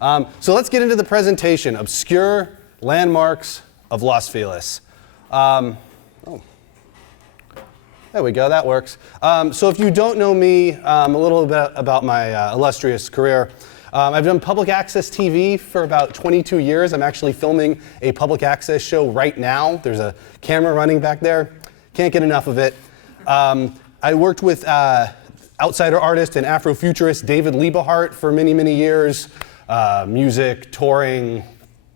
So let's get into the presentation, Obscure Landmarks of Los Feliz. There we go, that works. So if you don't know me, a little bit about my illustrious career. I've done public access TV for about 22 years. I'm actually filming a public access show right now. There's a camera running back there. Can't get enough of it. I worked with outsider artist and Afrofuturist David Liebehart for many, many years. Music, touring,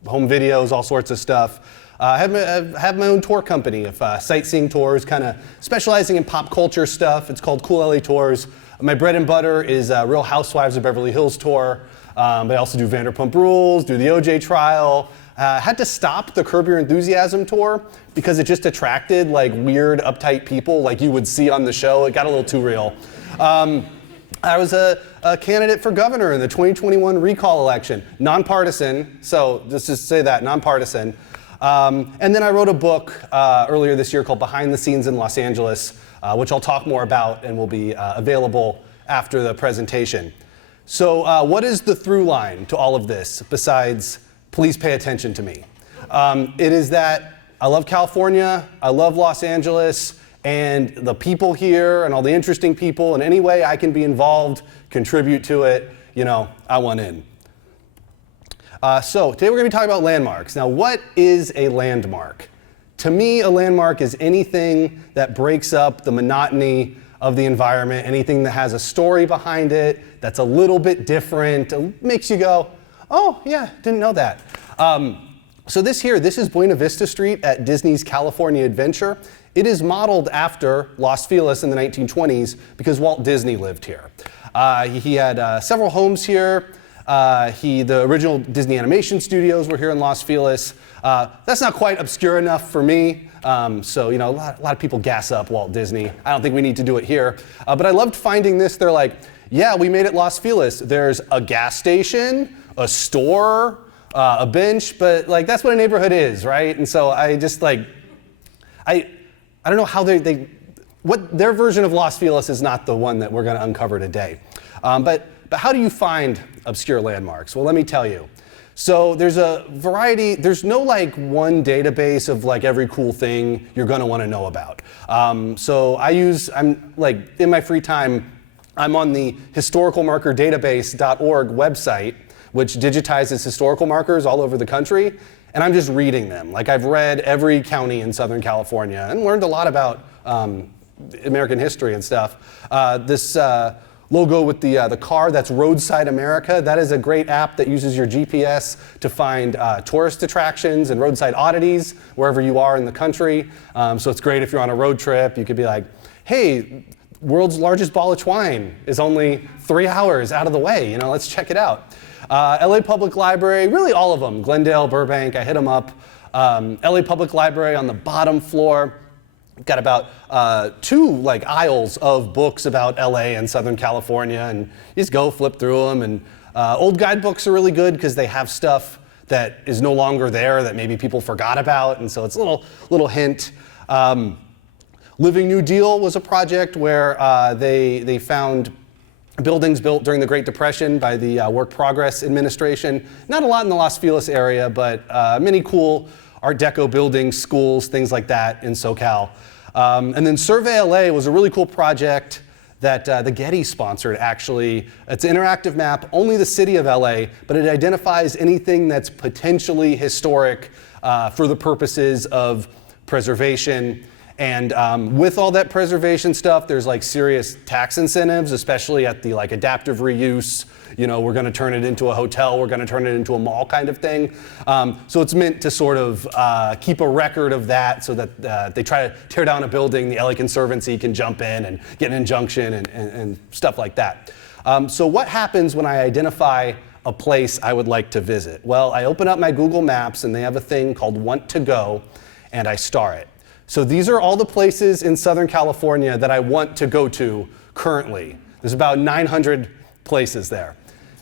home videos, all sorts of stuff. I have my own tour company of sightseeing tours, kind of specializing in pop culture stuff. It's called Cool LA Tours. My bread and butter is Real Housewives of Beverly Hills tour. But I also do Vanderpump Rules, do the OJ trial. Had to stop the Curb Your Enthusiasm tour because it just attracted like weird, uptight people like you would see on the show. It got a little too real. I was a candidate for governor in the 2021 recall election, nonpartisan. So just to say that, nonpartisan. And then I wrote a book earlier this year called Behind the Scenes in Los Angeles, which I'll talk more about and will be available after the presentation. So what is the through line to all of this besides please pay attention to me? It is that I love California, I love Los Angeles, and the people here and all the interesting people, and any way I can be involved, contribute to it, you know, I want in. So today we're going to be talking about landmarks. Now, what is a landmark? To me, a landmark is anything that breaks up the monotony of the environment, anything that has a story behind it, that's a little bit different, makes you go, oh yeah, didn't know that. So this is Buena Vista Street at Disney's California Adventure. It is modeled after Los Feliz in the 1920s because Walt Disney lived here. He had several homes here. The original Disney animation studios were here in Los Feliz. That's not quite obscure enough for me. So, you know, a lot of people gas up Walt Disney. I don't think we need to do it here. But I loved finding this. They're like, yeah, we made it Los Feliz. There's a gas station, a store, a bench, but like that's what a neighborhood is, right? And so I just like, I don't know how what their version of Los Feliz is not the one that we're going to uncover today. But how do you find obscure landmarks? Well, let me tell you. So there's a variety, there's no like one database of like every cool thing you're gonna wanna know about. So I'm like, in my free time, I'm on the historicalmarkerdatabase.org website, which digitizes historical markers all over the country, and I'm just reading them. Like I've read every county in Southern California and learned a lot about American history and stuff. This logo with the car, that's Roadside America. That is a great app that uses your GPS to find tourist attractions and roadside oddities wherever you are in the country. So it's great if you're on a road trip. You could be like, hey, world's largest ball of twine is only 3 hours out of the way. You know, let's check it out. LA Public Library, really all of them. Glendale, Burbank, I hit them up. LA Public Library on the bottom floor. Got about 2 like aisles of books about LA and Southern California, and you just go flip through them. And old guidebooks are really good because they have stuff that is no longer there that maybe people forgot about, and so it's a little hint. Living New Deal was a project where they found buildings built during the Great Depression by the Work Progress Administration. Not a lot in the Los Feliz area, but many cool Art Deco buildings, schools, things like that in SoCal. And then Survey LA was a really cool project that the Getty sponsored, actually. It's an interactive map, only the city of LA, but it identifies anything that's potentially historic for the purposes of preservation. And with all that preservation stuff, there's like serious tax incentives, especially at the like adaptive reuse. You know, we're going to turn it into a hotel, we're going to turn it into a mall kind of thing. So it's meant to sort of keep a record of that so that they try to tear down a building, the LA Conservancy can jump in and get an injunction and stuff like that. So what happens when I identify a place I would like to visit? Well, I open up my Google Maps and they have a thing called Want to Go, and I star it. So these are all the places in Southern California that I want to go to currently. There's about 900 places there.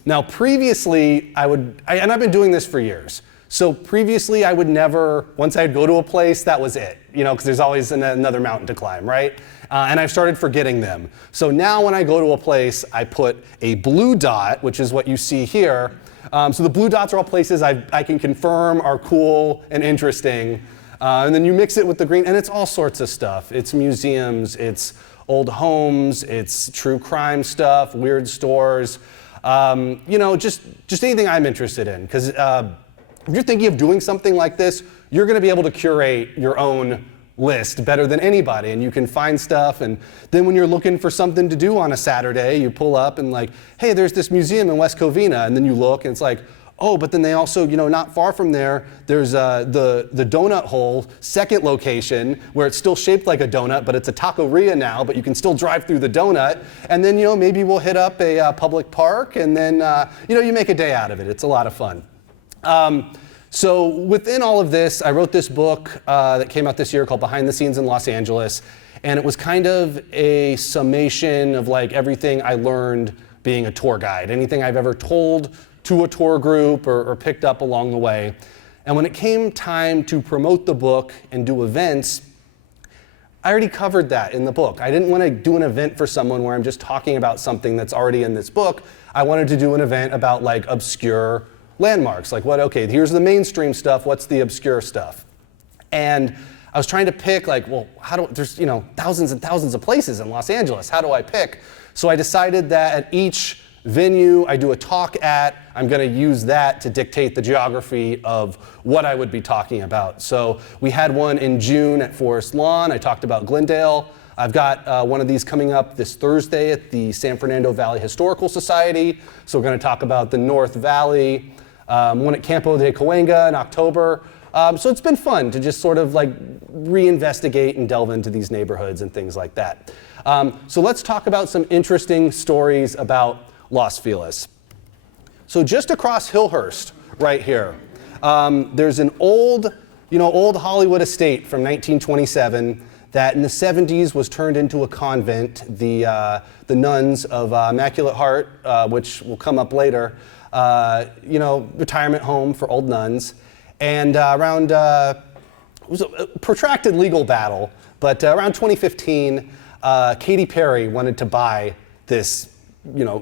Now previously, and I've been doing this for years. So previously I would never, once I'd go to a place, that was it, because there's always another mountain to climb, right? And I've started forgetting them. So now when I go to a place, I put a blue dot, which is what you see here. So the blue dots are all places I can confirm are cool and interesting. And then you mix it with the green, and it's all sorts of stuff. It's museums, it's old homes, it's true crime stuff, weird stores, just anything I'm interested in. Because if you're thinking of doing something like this, you're going to be able to curate your own list better than anybody, and you can find stuff. And then when you're looking for something to do on a Saturday, you pull up and like, hey, there's this museum in West Covina, and then you look and it's like, oh, but then they also, not far from there, there's the Donut Hole second location where it's still shaped like a donut, but it's a taqueria now, but you can still drive through the donut. And then, maybe we'll hit up a public park, and then, you make a day out of it. It's a lot of fun. So within all of this, I wrote this book that came out this year called Behind the Scenes in Los Angeles. And it was kind of a summation of like everything I learned being a tour guide, anything I've ever told to a tour group or picked up along the way. And when it came time to promote the book and do events, I already covered that in the book. I didn't want to do an event for someone where I'm just talking about something that's already in this book. I wanted to do an event about like obscure landmarks, like here's the mainstream stuff, what's the obscure stuff? And I was trying to pick there's thousands and thousands of places in Los Angeles, how do I pick? So I decided that at each venue I do a talk at, I'm going to use that to dictate the geography of what I would be talking about. So we had one in June at Forest Lawn, I talked about Glendale. I've got one of these coming up this Thursday at the San Fernando Valley Historical Society. So we're going to talk about the North Valley. One at Campo de Cahuenga in October. So it's been fun to just sort of like reinvestigate and delve into these neighborhoods and things like that. So let's talk about some interesting stories about Los Feliz. So just across Hillhurst, right here, there's an old Hollywood estate from 1927 that in the 70s was turned into a convent. The nuns of Immaculate Heart, which will come up later, retirement home for old nuns. And around, it was a protracted legal battle, but around 2015, Katy Perry wanted to buy this,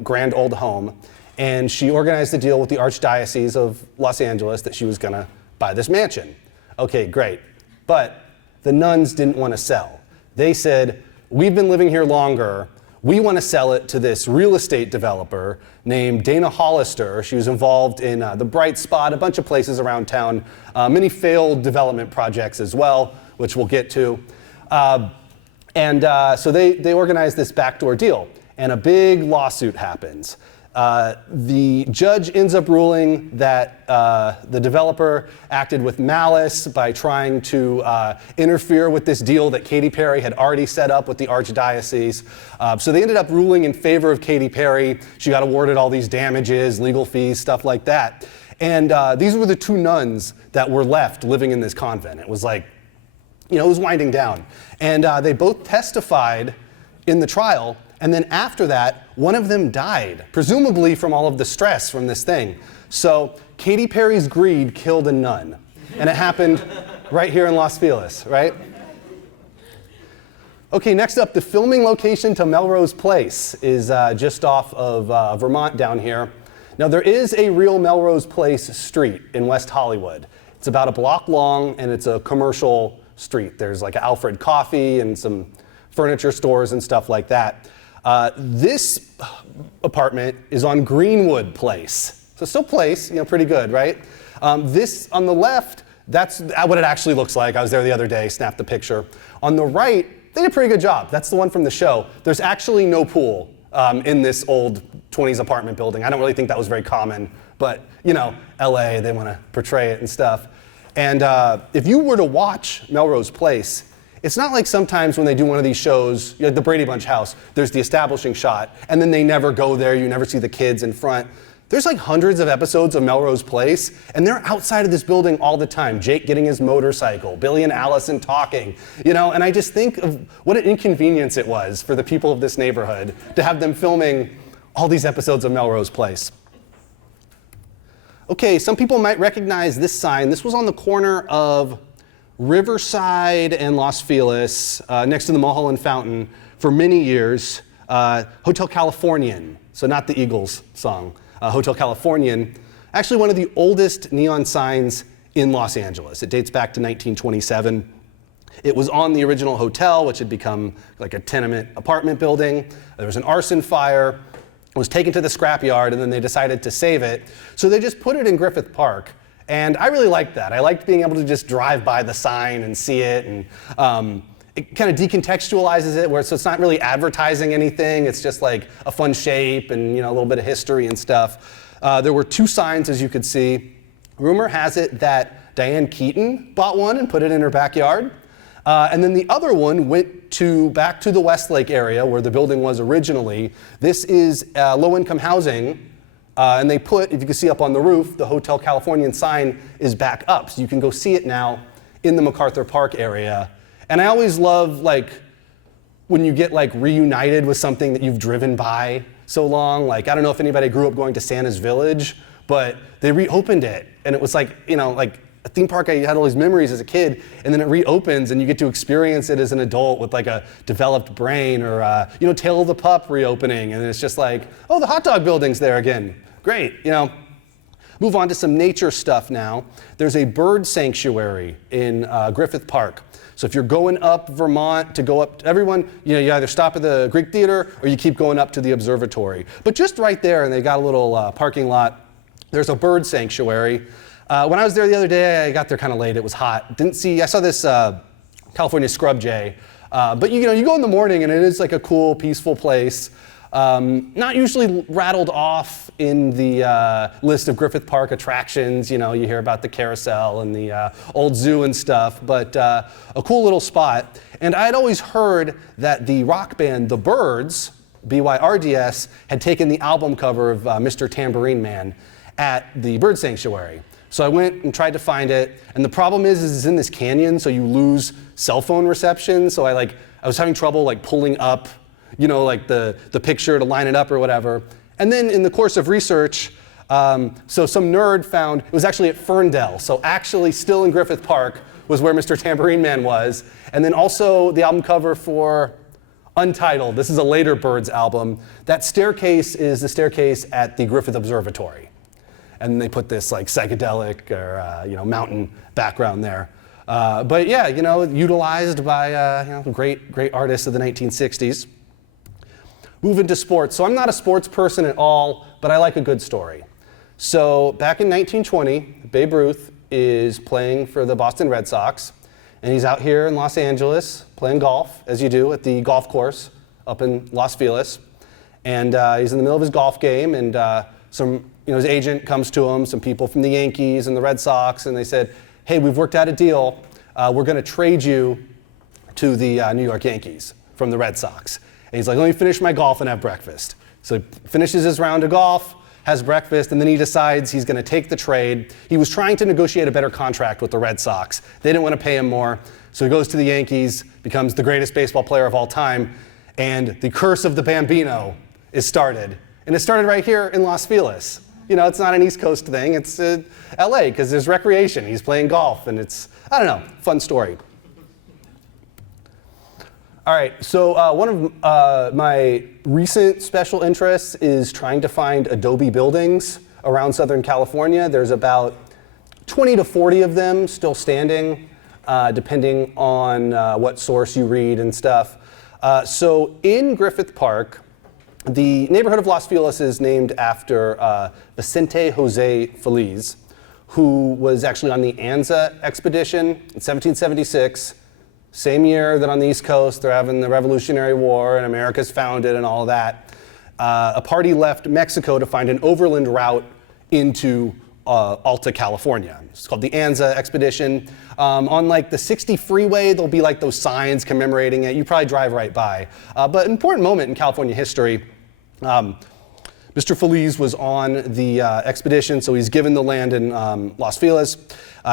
grand old home. And she organized a deal with the Archdiocese of Los Angeles that she was gonna buy this mansion. Okay, great. But the nuns didn't want to sell. They said, we've been living here longer. We want to sell it to this real estate developer named Dana Hollister. She was involved in the Bright Spot, a bunch of places around town, many failed development projects as well, which we'll get to. So they organized this backdoor deal, and a big lawsuit happens. The judge ends up ruling that the developer acted with malice by trying to interfere with this deal that Katy Perry had already set up with the Archdiocese. So they ended up ruling in favor of Katy Perry. She got awarded all these damages, legal fees, stuff like that. And these were the two nuns that were left living in this convent. It was like, it was winding down. And they both testified in the trial. And then after that, one of them died, presumably from all of the stress from this thing. So Katy Perry's greed killed a nun. And it happened right here in Los Feliz, right? Okay, next up, the filming location to Melrose Place is just off of Vermont down here. Now there is a real Melrose Place street in West Hollywood. It's about a block long and it's a commercial street. There's like Alfred Coffee and some furniture stores and stuff like that. This apartment is on Greenwood Place. So still Place, pretty good, right? This on the left, that's what it actually looks like. I was there the other day, snapped the picture. On the right, they did a pretty good job. That's the one from the show. There's actually no pool in this old 20s apartment building. I don't really think that was very common, but LA, they want to portray it and stuff. And if you were to watch Melrose Place, it's not like sometimes when they do one of these shows, the Brady Bunch house, there's the establishing shot, and then they never go there, you never see the kids in front. There's like hundreds of episodes of Melrose Place, and they're outside of this building all the time. Jake getting his motorcycle, Billy and Allison talking, and I just think of what an inconvenience it was for the people of this neighborhood to have them filming all these episodes of Melrose Place. Okay, some people might recognize this sign. This was on the corner of Riverside and Los Feliz, next to the Mulholland Fountain for many years. Hotel Californian, so not the Eagles song. Hotel Californian, actually one of the oldest neon signs in Los Angeles. It dates back to 1927. It was on the original hotel, which had become like a tenement apartment building. There was an arson fire. It was taken to the scrapyard, and then they decided to save it. So they just put it in Griffith Park. And I really liked that. I liked being able to just drive by the sign and see it. And it kind of decontextualizes it, so it's not really advertising anything. It's just like a fun shape and a little bit of history and stuff. There were 2 signs, as you could see. Rumor has it that Diane Keaton bought one and put it in her backyard. And then the other one went back to the Westlake area where the building was originally. This is low-income housing, and they put, if you can see up on the roof, the Hotel Californian sign is back up, so you can go see it now in the MacArthur Park area. And I always love when you get reunited with something that you've driven by so long. I don't know if anybody grew up going to Santa's Village, but they reopened it, and it was a theme park. I had all these memories as a kid, and then it reopens and you get to experience it as an adult with a developed brain, or Tale of the Pup reopening, and it's just oh, the hot dog building's there again. Great, Move on to some nature stuff now. There's a bird sanctuary in Griffith Park. So if you're going up Vermont to go up, everyone, you either stop at the Greek Theater or you keep going up to the observatory. But just right there, and they got a little parking lot, there's a bird sanctuary. When I was there the other day, I got there kind of late. It was hot. I saw this California scrub jay. But you go in the morning and it is a cool, peaceful place. Not usually rattled off in the list of Griffith Park attractions. You hear about the carousel and the old zoo and stuff, but a cool little spot. And I had always heard that the rock band The Byrds, BYRDS, had taken the album cover of Mr. Tambourine Man at the bird sanctuary. So I went and tried to find it, and the problem is it's in this canyon, so you lose cell phone reception. So I was having trouble pulling up, the picture to line it up or whatever. And then in the course of research, so some nerd found it was actually at Ferndale. So actually still in Griffith Park was where Mr. Tambourine Man was. And then also the album cover for Untitled. This is a later Byrds album. That staircase is the staircase at the Griffith Observatory. And they put this psychedelic or mountain background there. But yeah, utilized by great artists of the 1960s. Moving to sports. So I'm not a sports person at all, but I like a good story. So back in 1920, Babe Ruth is playing for the Boston Red Sox, and he's out here in Los Angeles playing golf, as you do at the golf course up in Los Feliz. And he's in the middle of his golf game, and his agent comes to him, some people from the Yankees and the Red Sox, and they said, hey, we've worked out a deal. We're going to trade you to the New York Yankees from the Red Sox. And he's like, let me finish my golf and have breakfast. So he finishes his round of golf, has breakfast, and then he decides he's going to take the trade. He was trying to negotiate a better contract with the Red Sox. They didn't want to pay him more. So he goes to the Yankees, becomes the greatest baseball player of all time, and the curse of the Bambino is started. And it started right here in Los Feliz. It's not an East Coast thing. It's LA, because there's recreation. He's playing golf, and it's, I don't know, fun story. All right, so one of my recent special interests is trying to find adobe buildings around Southern California. There's about 20 to 40 of them still standing, depending on what source you read and stuff. So in Griffith Park, the neighborhood of Los Feliz is named after Vicente Jose Feliz, who was actually on the Anza expedition in 1776. Same year that on the East Coast they're having the Revolutionary War and America's founded and all of that. A party left Mexico to find an overland route into Alta California. It's called the Anza expedition. On the 60 freeway, there'll be those signs commemorating it. You probably drive right by. But an important moment in California history. Mr. Feliz was on the expedition, so he's given the land in Los Feliz.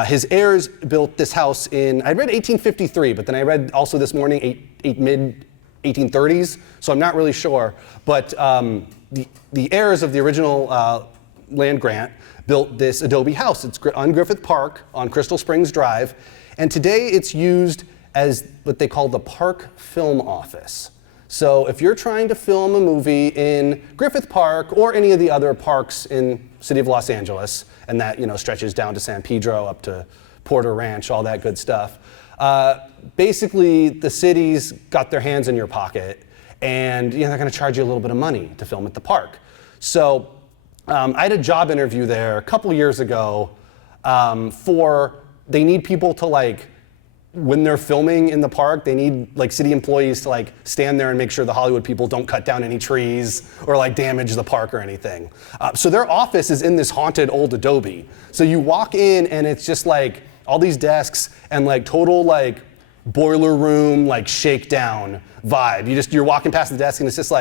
His heirs built this house in, I read 1853, but then I read also this morning mid-1830s, so I'm not really sure. But the heirs of the original land grant built this adobe house. It's on Griffith Park on Crystal Springs Drive. And today it's used as what they call the Park Film Office. So if you're trying to film a movie in Griffith Park or any of the other parks in the city of Los Angeles, and that stretches down to San Pedro, up to Porter Ranch, all that good stuff, basically the city's got their hands in your pocket, and they're going to charge you a little bit of money to film at the park. So I had a job interview there a couple years ago they need people to when they're filming in the park, they need city employees to stand there and make sure the Hollywood people don't cut down any trees or damage the park or anything. So their office is in this haunted old adobe. So you walk in and it's just all these desks and total boiler room shakedown vibe. You're walking past the desk and it's just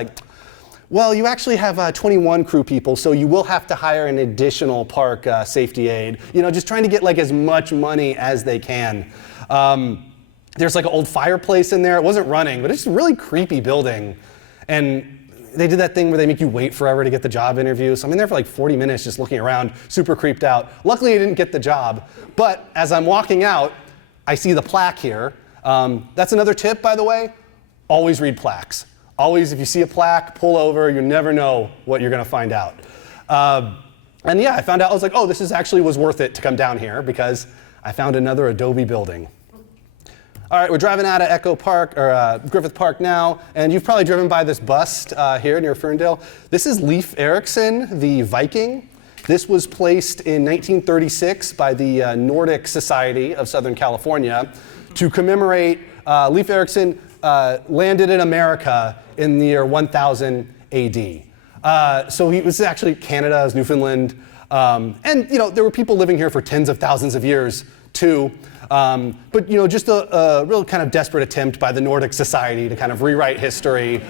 well, you actually have 21 crew people, so you will have to hire an additional park safety aide. Just trying to get as much money as they can. There's an old fireplace in there. It wasn't running, but it's a really creepy building. And they did that thing where they make you wait forever to get the job interview. So I'm in there for 40 minutes just looking around, super creeped out. Luckily, I didn't get the job. But as I'm walking out, I see the plaque here. That's another tip, by the way. Always read plaques. Always, if you see a plaque, pull over. You never know what you're going to find out. And yeah, I found out, I was oh, this actually was worth it to come down here because I found another adobe building. All right, we're driving out of Echo Park, or Griffith Park now, and you've probably driven by this bust here near Ferndale. This is Leif Erikson, the Viking. This was placed in 1936 by the Nordic Society of Southern California to commemorate Leif Erikson landed in America in the year 1000 AD. So he was actually Canada, it was Newfoundland, and there were people living here for tens of thousands of years too. But just a real kind of desperate attempt by the Nordic Society to kind of rewrite history,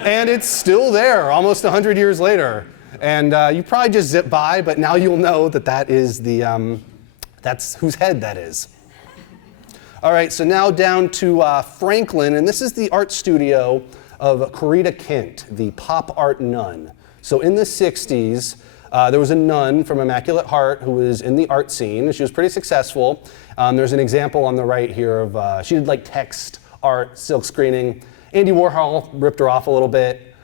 and it's still there almost 100 years later. And you probably just zip by, but now you'll know that is that's whose head that is. All right, so now down to Franklin, and this is the art studio of Corita Kent, the pop art nun. So in the 60s, there was a nun from Immaculate Heart who was in the art scene. She was pretty successful. There's an example on the right here of, she did text art, silk screening. Andy Warhol ripped her off a little bit.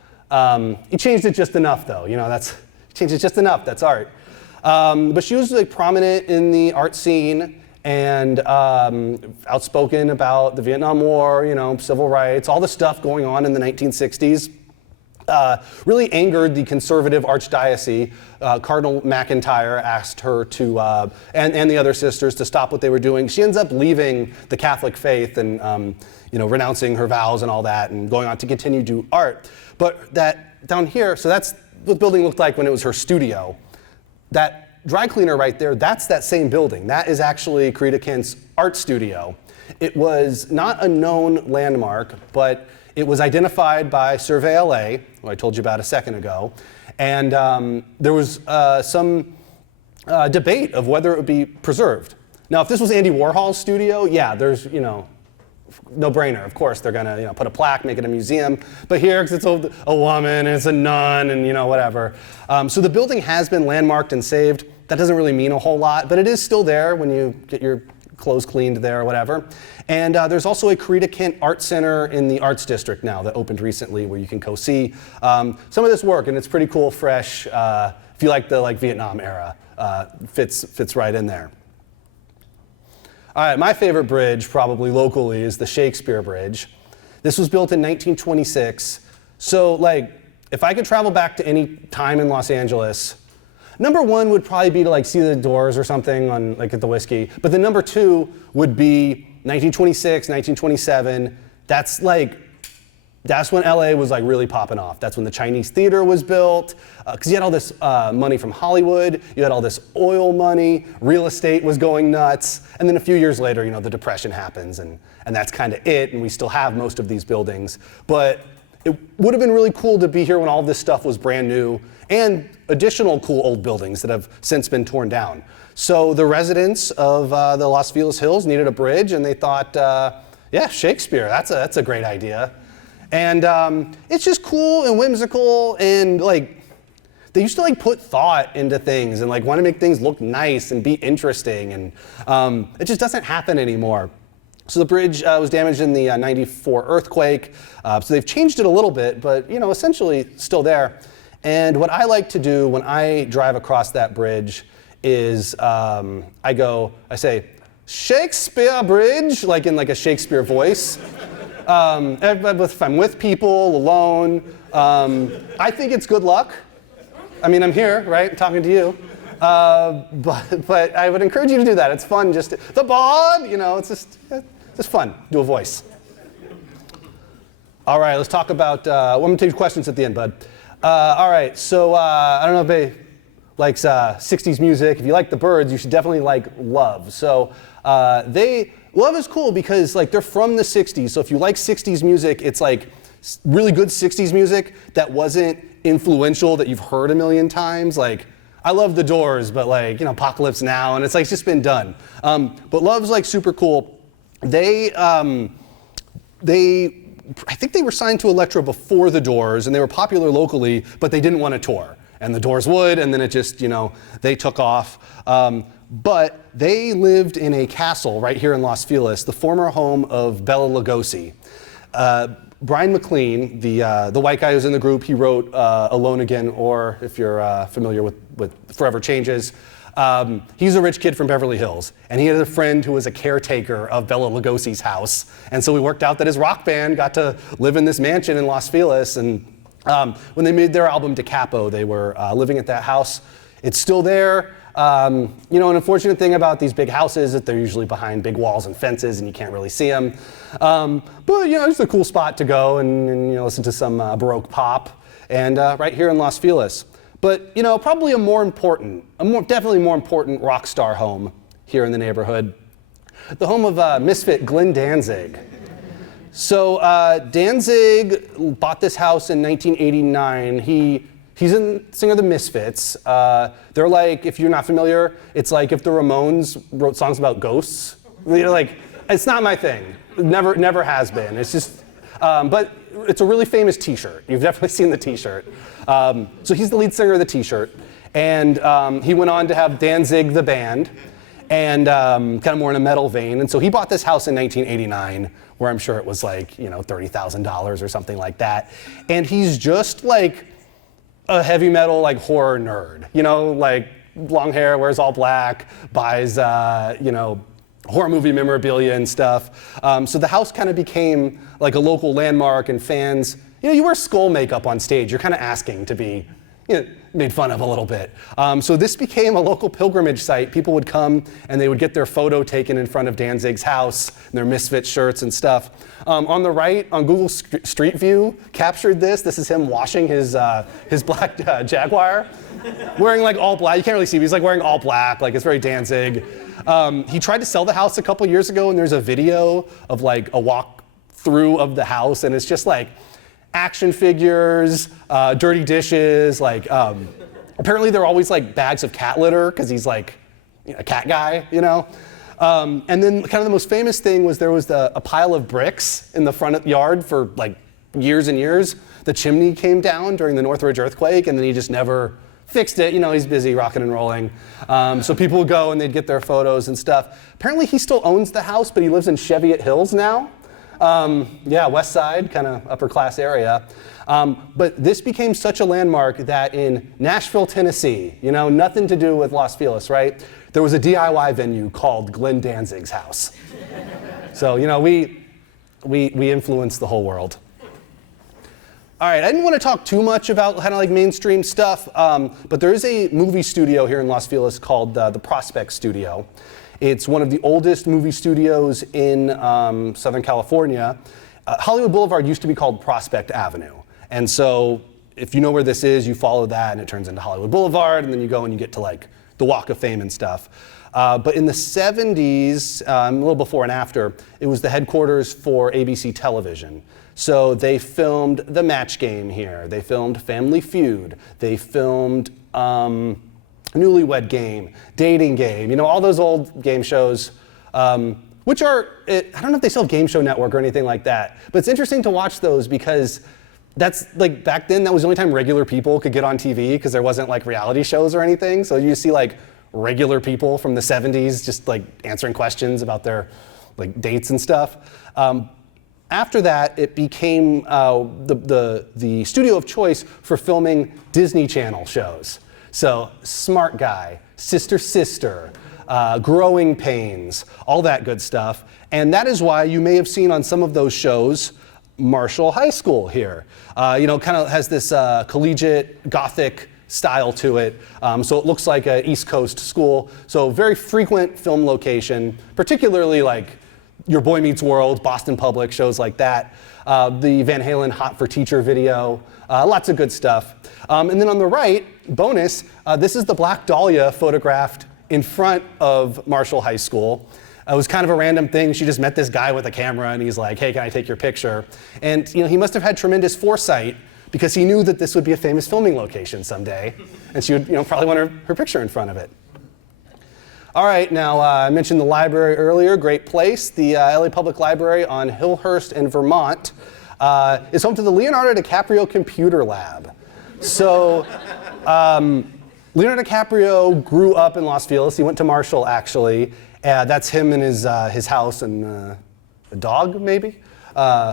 He changed it just enough though, changed it just enough, that's art. But she was prominent in the art scene and outspoken about the Vietnam War, civil rights, all the stuff going on in the 1960s. Really angered the conservative archdiocese. Cardinal McIntyre asked her to, and the other sisters, to stop what they were doing. She ends up leaving the Catholic faith and renouncing her vows and all that and going on to continue to do art. But that down here, so that's what the building looked like when it was her studio. That dry cleaner right there, that's that same building. That is actually Corita Kent's art studio. It was not a known landmark, but it was identified by Survey LA, who I told you about a second ago, and there was some debate of whether it would be preserved. Now, if this was Andy Warhol's studio, yeah, there's, no brainer. Of course, they're gonna, put a plaque, make it a museum. But here, because it's a woman and it's a nun and whatever. So the building has been landmarked and saved. That doesn't really mean a whole lot, but it is still there when you get your clothes cleaned there or whatever. And there's also a Corita Kent Art Center in the Arts District now that opened recently where you can go see some of this work, and it's pretty cool, fresh. If you like the Vietnam era, fits right in there. All right, my favorite bridge, probably locally, is the Shakespeare Bridge. This was built in 1926. So, if I could travel back to any time in Los Angeles, number one would probably be to see the Doors or something on at the Whiskey. But the number two would be 1926, 1927. That's when LA was really popping off. That's when the Chinese theater was built. Because you had all this money from Hollywood, you had all this oil money, real estate was going nuts. And then a few years later, the Depression happens and that's kind of it. And we still have most of these buildings. But it would have been really cool to be here when all this stuff was brand new and additional cool old buildings that have since been torn down. So the residents of the Los Feliz Hills needed a bridge, and they thought, yeah, Shakespeare, that's a great idea. And it's just cool and whimsical, and they used to like put thought into things and like want to make things look nice and be interesting, and it just doesn't happen anymore. So the bridge was damaged in the 94 earthquake, so they've changed it a little bit, but essentially still there. And what I like to do when I drive across that bridge is I say, Shakespeare Bridge, like in like a Shakespeare voice. If I'm with people, alone, I think it's good luck. I mean, I'm here, right, talking to you. But I would encourage you to do that. It's fun. The bod, it's just fun. Do a voice. All right, let's talk about. I'm going to take questions at the end, bud. All right, so I don't know if anybody likes 60s music. If you like the Byrds, you should definitely like Love. So Love is cool because like they're from the 60s. So if you like 60s music, it's like really good 60s music that wasn't influential, that you've heard a million times. Like I love The Doors, but like Apocalypse Now, and it's like just been done. But Love's like super cool. I think they were signed to Elektra before The Doors, and they were popular locally, but they didn't want to tour. And The Doors would, and then it just, they took off. But they lived in a castle right here in Los Feliz, the former home of Bela Lugosi. Brian McLean, the white guy who's in the group, he wrote Alone Again, or if you're familiar with Forever Changes. He's a rich kid from Beverly Hills, and he had a friend who was a caretaker of Bela Lugosi's house. And so we worked out that his rock band got to live in this mansion in Los Feliz. And when they made their album Da Capo, they were living at that house. It's still there. An unfortunate thing about these big houses is that they're usually behind big walls and fences, and you can't really see them. But it's a cool spot to go and listen to some Baroque pop. And right here in Los Feliz. But probably definitely more important rock star home here in the neighborhood, the home of misfit Glenn Danzig. So Danzig bought this house in 1989. He's a singer of the Misfits. They're like, if you're not familiar, it's like if the Ramones wrote songs about ghosts. It's not my thing. Never has been. It's just, but it's a really famous T-shirt. You've definitely seen the T-shirt. So he's the lead singer of the T-shirt, and he went on to have Danzig the band, and kind of more in a metal vein. And so he bought this house in 1989, where I'm sure it was like $30,000 or something like that. And he's just like a heavy metal like horror nerd, like long hair, wears all black, buys horror movie memorabilia and stuff. So the house kind of became like a local landmark, and fans, you wear skull makeup on stage, you're kind of asking to be made fun of a little bit. So this became a local pilgrimage site. People would come and they would get their photo taken in front of Danzig's house, and their Misfit shirts and stuff. On the right, on Google Street View, captured this. This is him washing his black Jaguar, wearing like all black. You can't really see, but he's like wearing all black, like it's very Danzig. He tried to sell the house a couple years ago, and there's a video of like a walk through of the house, and it's just like action figures, dirty dishes, like apparently there are always like bags of cat litter because he's like a cat guy, And then kind of the most famous thing was there was a pile of bricks in the front yard for like years and years. The chimney came down during the Northridge earthquake, and then he just never fixed it. He's busy rocking and rolling. So people would go and they'd get their photos and stuff. Apparently he still owns the house, but he lives in Cheviot Hills now. West Side, kind of upper class area. But this became such a landmark that in Nashville, Tennessee, nothing to do with Los Feliz, right? There was a DIY venue called Glenn Danzig's house. So, we influenced the whole world. All right, I didn't want to talk too much about kind of like mainstream stuff, but there is a movie studio here in Los Feliz called the Prospect Studio. It's one of the oldest movie studios in Southern California. Hollywood Boulevard used to be called Prospect Avenue. And so if you know where this is, you follow that and it turns into Hollywood Boulevard, and then you go and you get to like the Walk of Fame and stuff. But in the 70s, a little before and after, it was the headquarters for ABC Television. So they filmed The Match Game here. They filmed Family Feud. They filmed Newlywed Game, Dating Game, all those old game shows, which are, I don't know if they still have Game Show Network or anything like that, but it's interesting to watch those because that's like back then, that was the only time regular people could get on TV because there wasn't like reality shows or anything. So you see like regular people from the 70s just like answering questions about their like dates and stuff. After that, it became the studio of choice for filming Disney Channel shows. So Smart Guy, Sister Sister, Growing Pains, all that good stuff. And that is why you may have seen on some of those shows Marshall High School here. Kind of has this collegiate Gothic style to it. So it looks like an East Coast school. So very frequent film location, particularly like Your Boy Meets World, Boston Public, shows like that. The Van Halen Hot for Teacher video, lots of good stuff. And then on the right, bonus, this is the Black Dahlia photographed in front of Marshall High School. It was kind of a random thing. She just met this guy with a camera and he's like, hey, can I take your picture? And he must have had tremendous foresight because he knew that this would be a famous filming location someday. And she would probably want her picture in front of it. All right, now I mentioned the library earlier, great place. The LA Public Library on Hillhurst in Vermont is home to the Leonardo DiCaprio Computer Lab. So Leonardo DiCaprio grew up in Los Feliz. He went to Marshall, actually. That's him in his house and a dog, maybe?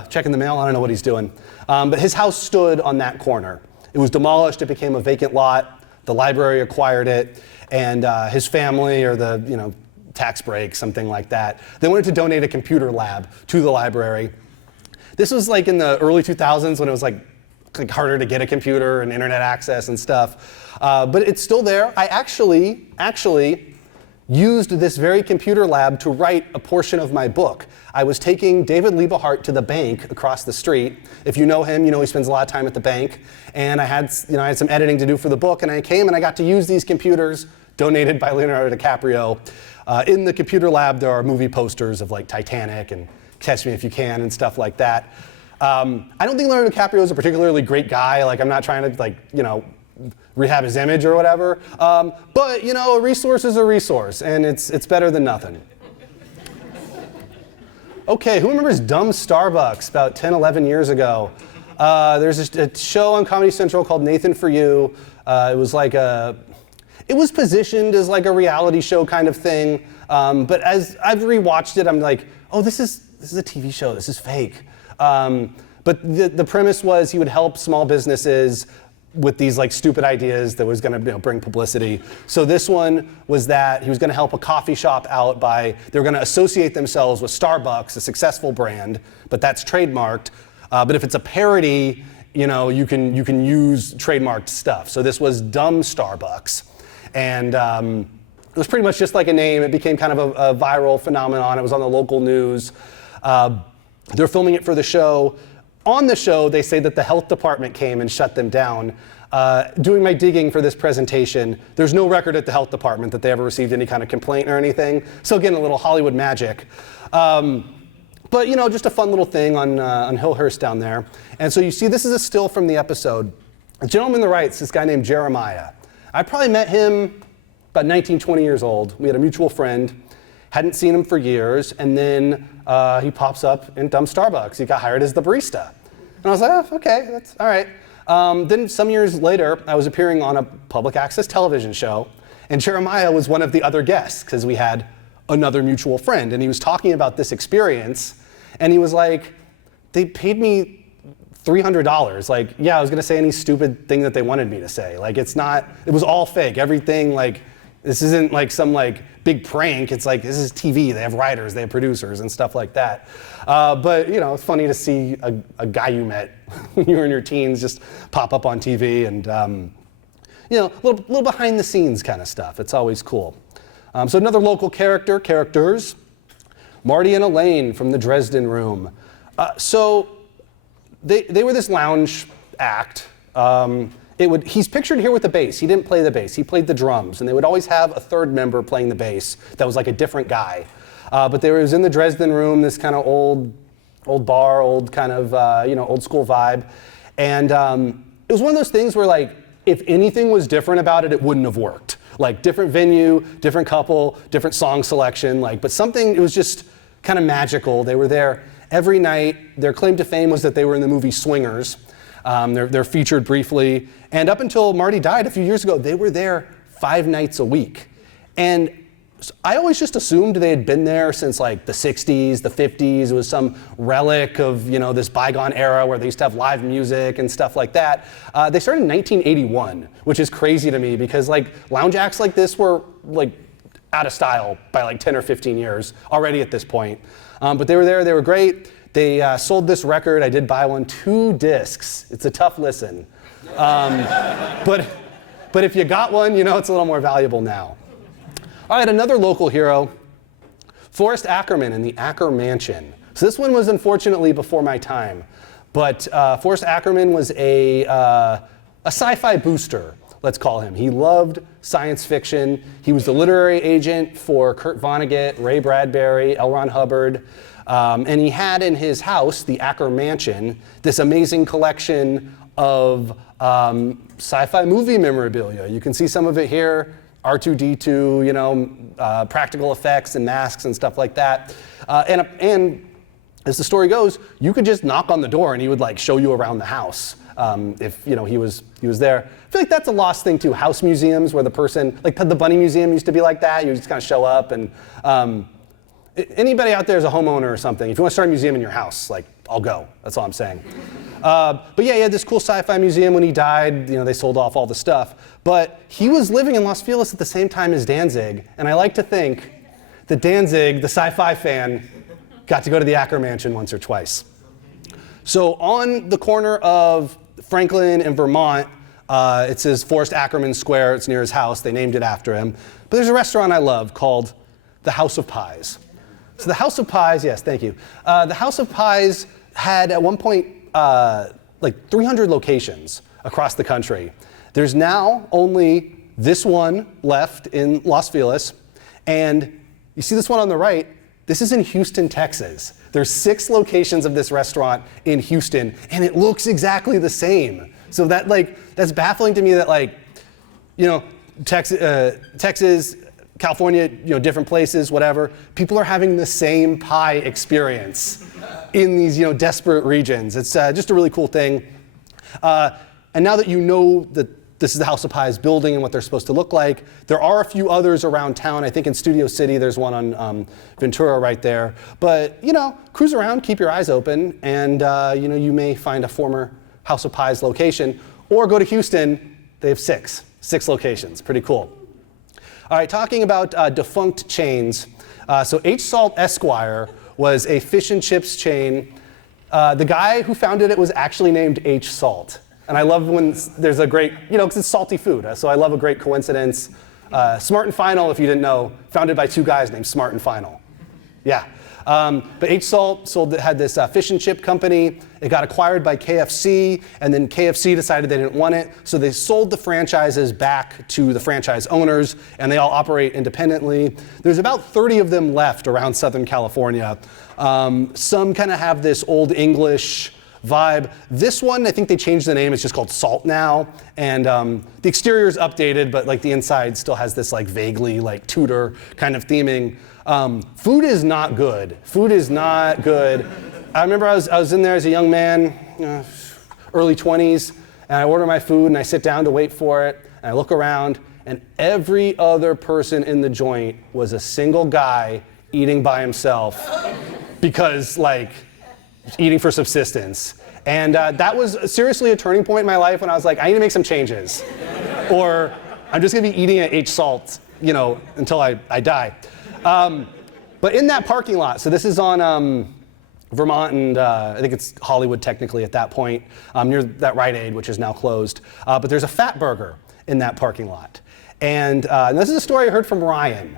Checking the mail, I don't know what he's doing. But his house stood on that corner. It was demolished, it became a vacant lot. The library acquired it, and his family, or the tax break, something like that, they wanted to donate a computer lab to the library. This was like in the early 2000s when it was like harder to get a computer and internet access and stuff. But it's still there. I actually used this very computer lab to write a portion of my book. I was taking David Liebehart to the bank across the street. If you know him, he spends a lot of time at the bank. And I had some editing to do for the book, and I came and I got to use these computers donated by Leonardo DiCaprio. In the computer lab, there are movie posters of like Titanic and Catch Me If You Can and stuff like that. I don't think Leonardo DiCaprio is a particularly great guy. Like, I'm not trying to rehab his image or whatever. But a resource is a resource, and it's better than nothing. Okay, who remembers Dumb Starbucks about 10, 11 years ago? There's a show on Comedy Central called Nathan For You. It was positioned as like a reality show kind of thing. But as I've rewatched it, I'm like, oh, this is a TV show. This is fake. But the premise was he would help small businesses with these like stupid ideas that was going to bring publicity. So this one was that he was going to help a coffee shop out by, they were going to associate themselves with Starbucks, a successful brand, but that's trademarked. But if it's a parody, you can use trademarked stuff. So this was Dumb Starbucks. And it was pretty much just like a name. It became kind of a viral phenomenon. It was on the local news. They're filming it for the show. On the show, they say that the health department came and shut them down. Doing my digging for this presentation, there's no record at the health department that they ever received any kind of complaint or anything. So again, a little Hollywood magic. But just a fun little thing on Hillhurst down there. And so you see, this is a still from the episode. The gentleman on the right is this guy named Jeremiah. I probably met him about 19, 20 years old. We had a mutual friend. Hadn't seen him for years, and then he pops up in Dumb Starbucks. He got hired as the barista. And I was like, oh, okay, that's all right. Then some years later, I was appearing on a public access television show, and Jeremiah was one of the other guests, because we had another mutual friend, and he was talking about this experience, and he was like, they paid me $300. Like, yeah, I was gonna say any stupid thing that they wanted me to say. Like, it was all fake. Everything, like, this isn't like some big prank. It's like, this is TV. They have writers, they have producers and stuff like that. But it's funny to see a guy you met when you were in your teens just pop up on TV and a little behind the scenes kind of stuff. It's always cool. So another local characters, Marty and Elaine from the Dresden Room. So they were this lounge act. He's pictured here with the bass. He didn't play the bass. He played the drums. And they would always have a third member playing the bass that was like a different guy. But they was in the Dresden Room, this kind of old bar, old kind of, old school vibe. And it was one of those things where, like, if anything was different about it, it wouldn't have worked. Like, different venue, different couple, different song selection, but it was just kind of magical. They were there every night. Their claim to fame was that they were in the movie Swingers. They're featured briefly. And up until Marty died a few years ago, they were there 5 nights a week. And I always just assumed they had been there since like the 60s, the 50s. It was some relic of, this bygone era where they used to have live music and stuff like that. They started in 1981, which is crazy to me because like lounge acts like this were like out of style by like 10 or 15 years already at this point. But they were there, they were great. They sold this record, I did buy one, 2 discs. It's a tough listen. But if you got one, it's a little more valuable now. All right, another local hero, Forrest Ackerman and the Acker Mansion. So this one was unfortunately before my time, but Forrest Ackerman was a sci-fi booster, let's call him. He loved science fiction. He was the literary agent for Kurt Vonnegut, Ray Bradbury, L. Ron Hubbard, and he had in his house, the Acker Mansion, this amazing collection of sci-fi movie memorabilia. You can see some of it here. R2-D2, practical effects and masks and stuff like that. And as the story goes, you could just knock on the door and he would like show you around the house if he was there. I feel like that's a lost thing too. House museums where the person, like the Bunny Museum used to be like that. You just kind of show up and anybody out there is a homeowner or something. If you want to start a museum in your house, like I'll go. That's all I'm saying. But yeah, he had this cool sci-fi museum. When he died, they sold off all the stuff. But he was living in Los Feliz at the same time as Danzig, and I like to think that Danzig, the sci-fi fan, got to go to the Acker Mansion once or twice. So on the corner of Franklin and Vermont, it says Forrest Ackerman Square. It's near his house. They named it after him. But there's a restaurant I love called the House of Pies. So the House of Pies, yes, thank you. The House of Pies had at one point like 300 locations across the country. There's now only this one left in Los Feliz. And you see this one on the right? This is in Houston, Texas. There's 6 locations of this restaurant in Houston, and it looks exactly the same. So that's baffling to me that Texas, California, different places, whatever. People are having the same pie experience in these, desperate regions. It's just a really cool thing. And now that you know that this is the House of Pies building and what they're supposed to look like, there are a few others around town. I think in Studio City, there's one on Ventura right there. But, cruise around, keep your eyes open, and, you may find a former House of Pies location. Or go to Houston, they have 6 locations. Pretty cool. All right, talking about defunct chains. So H. Salt Esquire was a fish and chips chain. The guy who founded it was actually named H. Salt. And I love when there's a great, because it's salty food. So I love a great coincidence. Smart and Final, if you didn't know, founded by 2 guys named Smart and Final. Yeah. But H. Salt had this fish and chip company. It got acquired by KFC, and then KFC decided they didn't want it, so they sold the franchises back to the franchise owners, and they all operate independently. There's about 30 of them left around Southern California. Some kind of have this old English vibe. This one, I think they changed the name. It's just called Salt now, and the exterior is updated, but the inside still has this vaguely Tudor kind of theming. Food is not good. Food is not good. I remember I was in there as a young man, early 20s, and I order my food and I sit down to wait for it, and I look around, and every other person in the joint was a single guy eating by himself because eating for subsistence. And that was seriously a turning point in my life when I was like, I need to make some changes. Or I'm just gonna be eating at H. Salt, until I die. But in that parking lot, so this is on Vermont and I think it's Hollywood technically at that point, near that Rite Aid, which is now closed. But there's a Fat Burger in that parking lot. And this is a story I heard from Ryan.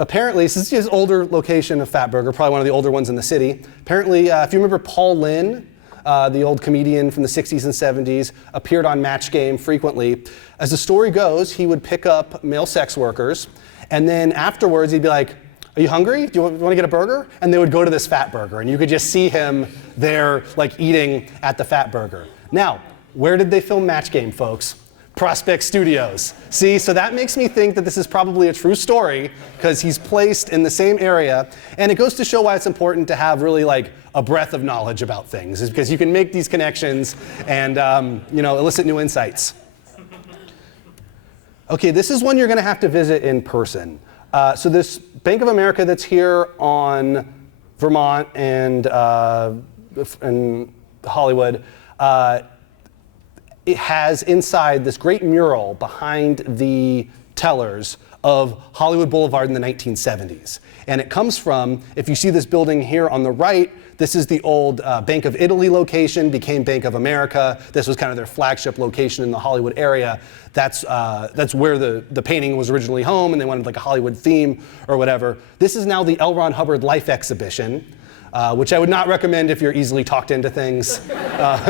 Apparently, this is his older location of Fat Burger, probably one of the older ones in the city. Apparently, if you remember Paul Lynn, the old comedian from the 60s and 70s, appeared on Match Game frequently. As the story goes, he would pick up male sex workers, and then afterwards he'd be like, are you hungry? Do you want to get a burger? And they would go to this Fat Burger, and you could just see him there eating at the Fat Burger. Now, where did they film Match Game, folks? Prospect Studios. See, so that makes me think that this is probably a true story because he's placed in the same area. And it goes to show why it's important to have really like a breadth of knowledge about things, is because you can make these connections and elicit new insights. Okay, this is one you're going to have to visit in person. So this Bank of America that's here on Vermont and Hollywood, it has inside this great mural behind the tellers of Hollywood Boulevard in the 1970s. And it comes from, if you see this building here on the right, this is the old Bank of Italy location, became Bank of America. This was kind of their flagship location in the Hollywood area. That's where the painting was originally home, and they wanted like a Hollywood theme or whatever. This is now the L. Ron Hubbard Life Exhibition, which I would not recommend if you're easily talked into things.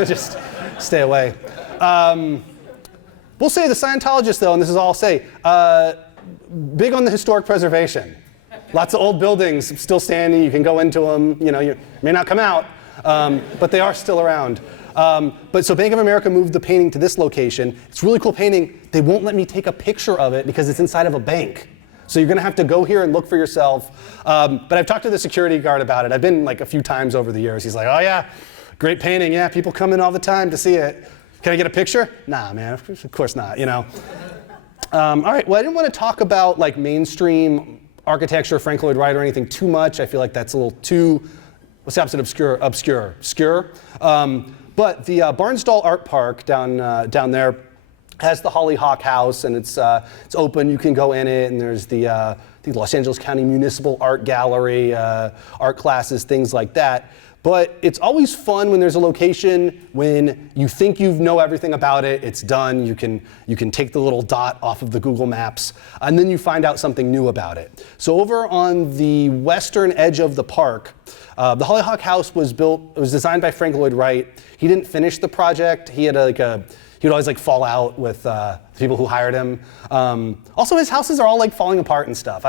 Just stay away. We'll say the Scientologists, though, and this is all I'll say, big on the historic preservation. Lots of old buildings still standing. You can go into them. You may not come out, but they are still around. So Bank of America moved the painting to this location. It's a really cool painting. They won't let me take a picture of it because it's inside of a bank. So you're going to have to go here and look for yourself. But I've talked to the security guard about it. I've been like a few times over the years. He's like, oh yeah, great painting. Yeah, people come in all the time to see it. Can I get a picture? Nah, man, of course not, All right, well, I didn't want to talk about like mainstream architecture, Frank Lloyd Wright, or anything too much. I feel like that's a little too, what's the opposite of obscure? But the Barnsdall Art Park down there has the Hollyhock House, and it's open. You can go in it, and there's the Los Angeles County Municipal Art Gallery, art classes, things like that. But it's always fun when there's a location when you think you know everything about it, it's done, you can take the little dot off of the Google Maps, and then you find out something new about it. So over on the western edge of the park, the Hollyhock House was designed by Frank Lloyd Wright. He didn't finish the project. He had he would always like fall out with the people who hired him. Also, his houses are all like falling apart and stuff.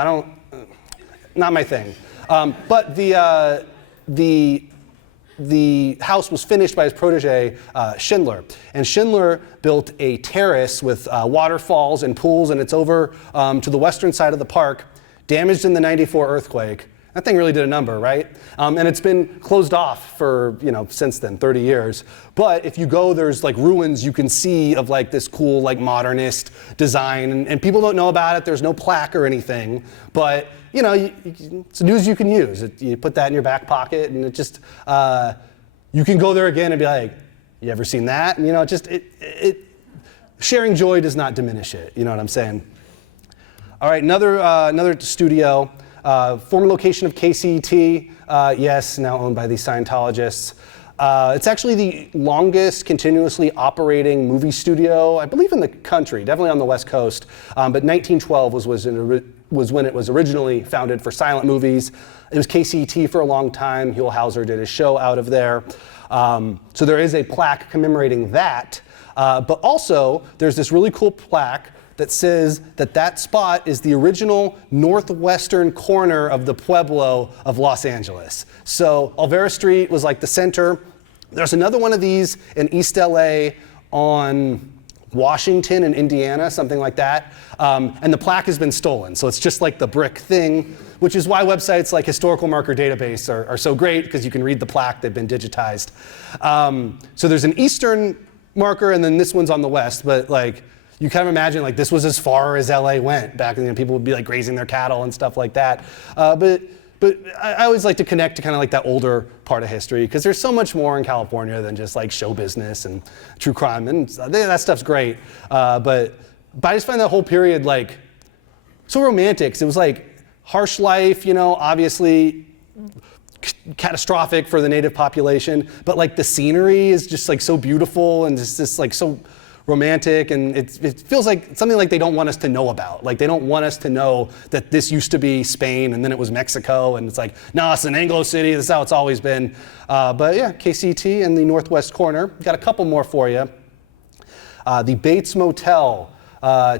Not my thing. But the house was finished by his protege, Schindler. And Schindler built a terrace with waterfalls and pools, and it's over to the western side of the park, damaged in the '94 earthquake. That thing really did a number, right? And it's been closed off for, since then, 30 years. But if you go, there's like ruins you can see of like this cool, like modernist design. And people don't know about it. There's no plaque or anything. But, it's news you can use. You put that in your back pocket, and it just, you can go there again and be like, you ever seen that? And, sharing joy does not diminish it. You know what I'm saying? All right, another studio. Former location of KCET, yes, now owned by the Scientologists. It's actually the longest continuously operating movie studio, I believe, in the country, definitely on the West Coast. But 1912 was when it was originally founded for silent movies. It was KCET for a long time. Huell Hauser did his show out of there. So there is a plaque commemorating that. But also, there's this really cool plaque that says that spot is the original northwestern corner of the Pueblo of Los Angeles. So Olvera Street was like the center. There's another one of these in East LA on Washington and Indiana, something like that. And the plaque has been stolen. So it's just like the brick thing, which is why websites like Historical Marker Database are so great, because you can read the plaque, they've been digitized. So there's an eastern marker, and then this one's on the west, but like, you kind of imagine like this was as far as LA went back then. People would be like grazing their cattle and stuff like that. But I always like to connect to kind of like that older part of history, because there's so much more in California than just like show business and true crime, and that stuff's great. But I just find that whole period like so romantic. 'Cause it was like harsh life, obviously catastrophic for the native population, but like the scenery is just like so beautiful and just like so romantic, and it feels like something like they don't want us to know about. Like they don't want us to know that this used to be Spain and then it was Mexico, and it's like, no, it's an Anglo city, this is how it's always been. But yeah, KCT in the northwest corner. Got a couple more for you. The Bates Motel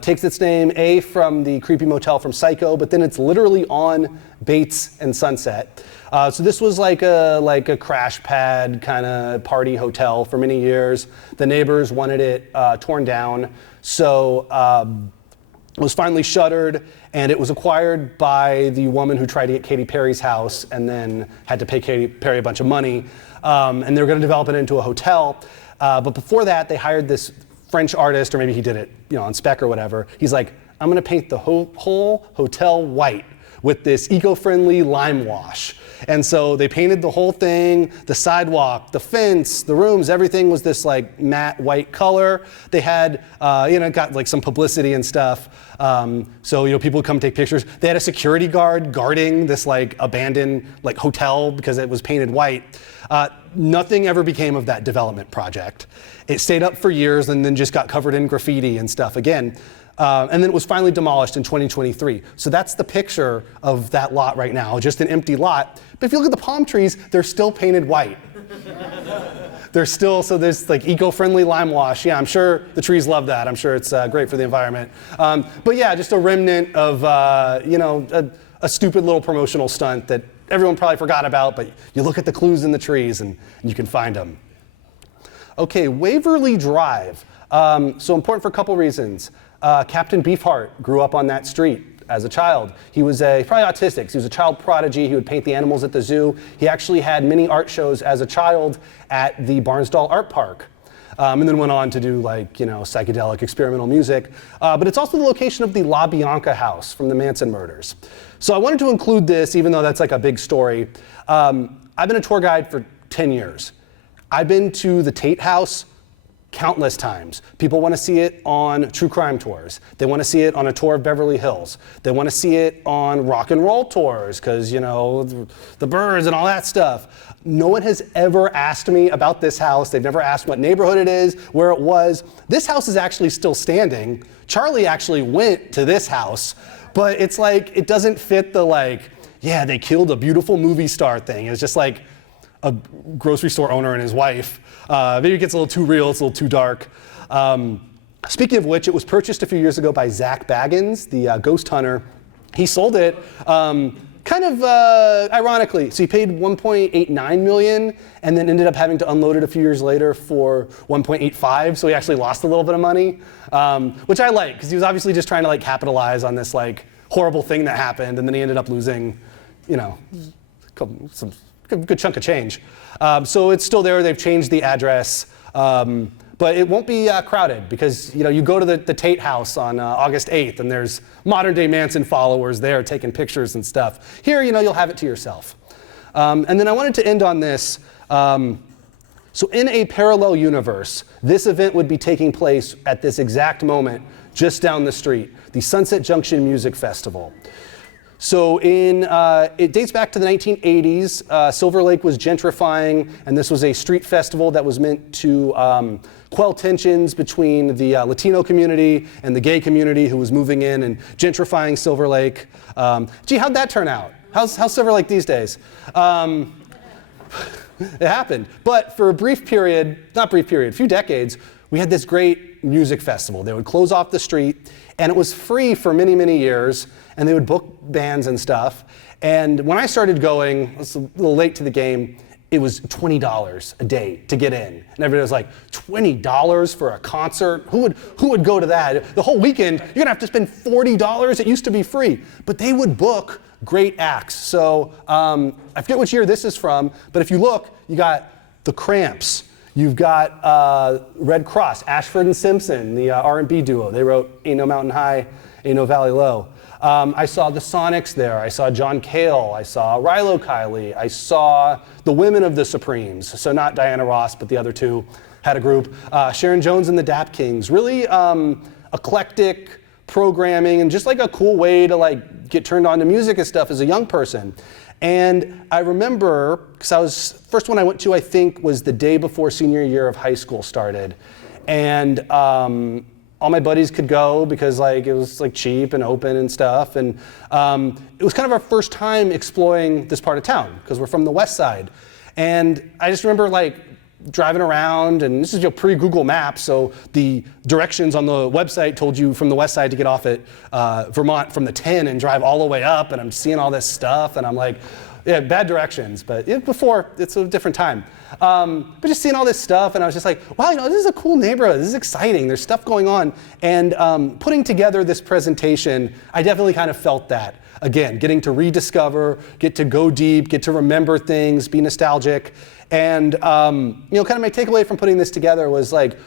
Takes its name, A, from the creepy motel from Psycho, but then it's literally on Bates and Sunset. So this was like a crash pad kind of party hotel for many years. The neighbors wanted it torn down, so it was finally shuttered, and it was acquired by the woman who tried to get Katy Perry's house and then had to pay Katy Perry a bunch of money. And they were going to develop it into a hotel. But before that, they hired this French artist, or maybe he did it, on spec or whatever. He's like, I'm going to paint the whole hotel white with this eco-friendly lime wash. And so they painted the whole thing, the sidewalk, the fence, the rooms, everything was this like matte white color. They had, got like some publicity and stuff. So people would come take pictures. They had a security guard guarding this like abandoned like hotel because it was painted white. Nothing ever became of that development project. It stayed up for years and then just got covered in graffiti and stuff again. And then it was finally demolished in 2023. So that's the picture of that lot right now, just an empty lot. But if you look at the palm trees, they're still painted white. So there's like eco-friendly lime wash. Yeah, I'm sure the trees love that. I'm sure it's great for the environment. But yeah, just a remnant of, a stupid little promotional stunt that everyone probably forgot about, but you look at the clues in the trees and you can find them. Okay, Waverly Drive. So important for a couple reasons. Captain Beefheart grew up on that street as a child. He was probably autistic. So he was a child prodigy. He would paint the animals at the zoo. He actually had many art shows as a child at the Barnsdall Art Park. And then went on to do psychedelic experimental music. But it's also the location of the La Bianca house from the Manson murders. So I wanted to include this, even though that's like a big story. I've been a tour guide for 10 years. I've been to the Tate House countless times. People want to see it on true crime tours. They want to see it on a tour of Beverly Hills. They want to see it on rock and roll tours because, the Byrds and all that stuff. No one has ever asked me about this house. They've never asked what neighborhood it is, where it was. This house is actually still standing. Charlie actually went to this house, but it's like, it doesn't fit the they killed a beautiful movie star thing. It's just like a grocery store owner and his wife. Maybe it gets a little too real, it's a little too dark. Speaking of which, it was purchased a few years ago by Zach Baggins, the ghost hunter. He sold it kind of ironically. So he paid $1.89 million and then ended up having to unload it a few years later for $1.85. So he actually lost a little bit of money, which I like because he was obviously just trying to capitalize on this horrible thing that happened, and then he ended up losing, some good chunk of change. So it's still there. They've changed the address, but it won't be crowded because you go to the Tate House on August 8th, and there's modern day Manson followers there taking pictures and stuff. Here, you'll have it to yourself. And then I wanted to end on this. So in a parallel universe, this event would be taking place at this exact moment, just down the street, the Sunset Junction Music Festival. So it dates back to the 1980s. Silver Lake was gentrifying, and this was a street festival that was meant to quell tensions between the Latino community and the gay community who was moving in and gentrifying Silver Lake. How'd that turn out? How's Silver Lake these days? It happened. But for a few decades, we had this great music festival. They would close off the street, and it was free for many, many years. And they would book bands and stuff. And when I started going, I was a little late to the game, it was $20 a day to get in. And everybody was like, $20 for a concert? Who would go to that? The whole weekend, you're gonna have to spend $40. It used to be free. But they would book great acts. So I forget which year this is from, but if you look, you got the Cramps. You've got Red Cross, Ashford and Simpson, the R&B duo. They wrote Ain't No Mountain High, Ain't No Valley Low. I saw the Sonics there. I saw John Cale. I saw Rilo Kiley. I saw the Women of the Supremes. So not Diana Ross, but the other two had a group. Sharon Jones and the Dap Kings. Really eclectic programming and just a cool way to get turned on to music and stuff as a young person. And I remember, because first one I went to, I think, was the day before senior year of high school started. And all my buddies could go because it was cheap and open and stuff. And it was kind of our first time exploring this part of town because we're from the west side. And I just remember driving around, and this is pre-Google Maps, so the directions on the website told you from the west side to get off at Vermont from the 10 and drive all the way up, and I'm seeing all this stuff, and I'm like, yeah, bad directions, but before, it's a different time. But just seeing all this stuff, and I was just like, wow, this is a cool neighborhood, this is exciting, there's stuff going on. And putting together this presentation, I definitely kind of felt that. Again, getting to rediscover, get to go deep, get to remember things, be nostalgic. And kind of my takeaway from putting this together was like,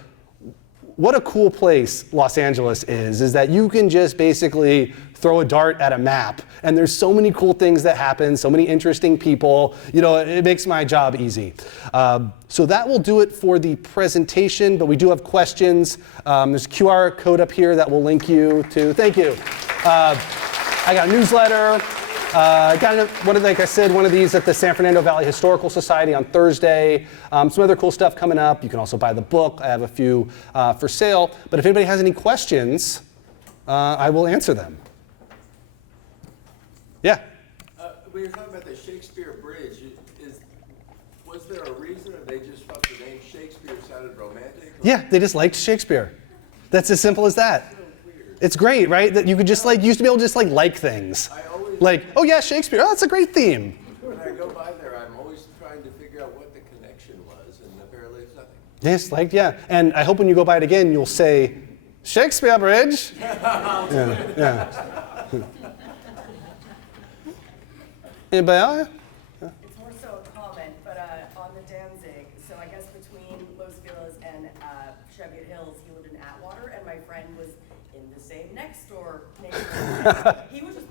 what a cool place Los Angeles is that you can just basically throw a dart at a map, and there's so many cool things that happen, so many interesting people, it makes my job easy. So that will do it for the presentation, but we do have questions. There's a QR code up here that will link you to, thank you. I got a newsletter. I got like I said, one of these at the San Fernando Valley Historical Society on Thursday. Some other cool stuff coming up. You can also buy the book. I have a few for sale. But if anybody has any questions, I will answer them. Yeah? We were talking about the Shakespeare Bridge. Was there a reason, or they just thought the name Shakespeare sounded romantic? Yeah, they just liked Shakespeare. That's as simple as that. It's great, right? That you could just used to be able to just like things. Oh yeah, Shakespeare, that's a great theme. When I go by there, I'm always trying to figure out what the connection was, and apparently it's nothing. Yes, yeah. And I hope when you go by it again, you'll say, Shakespeare Bridge. Yeah. Anybody else? It's more so a comment, but on the Danzig, so I guess between Los Feliz and Cheviot Hills, he lived in Atwater, and my friend was in the same next door neighborhood. He would just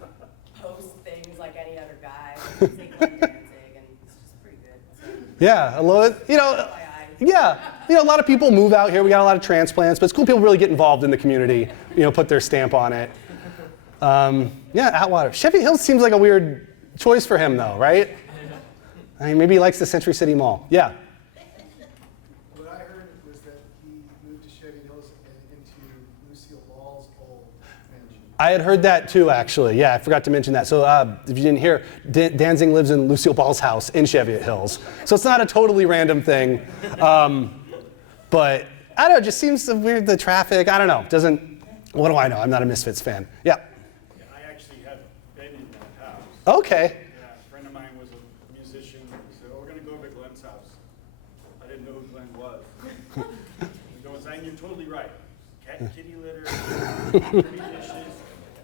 post things like any other guy, like Danzig, and it's just pretty good. So, yeah, I love it. Yeah, a lot of people move out here. We got a lot of transplants, but it's cool people really get involved in the community, put their stamp on it. Yeah, Atwater. Cheviot Hills seems like a weird choice for him, though, right? I mean, maybe he likes the Century City Mall. Yeah. What I heard was that he moved to Cheviot Hills and into Lucille Ball's old mansion. I had heard that too, actually. Yeah, I forgot to mention that. So if you didn't hear, Danzig lives in Lucille Ball's house in Cheviot Hills. So it's not a totally random thing. But I don't know, it just seems so weird, the traffic. I don't know. What do I know? I'm not a Misfits fan. Yeah. I actually have been in that house. Okay. Yeah, a friend of mine was a musician. He said, we're going to go over to Glenn's house. I didn't know who Glenn was. He goes, and you're totally right. Kitty litter, dirty dishes.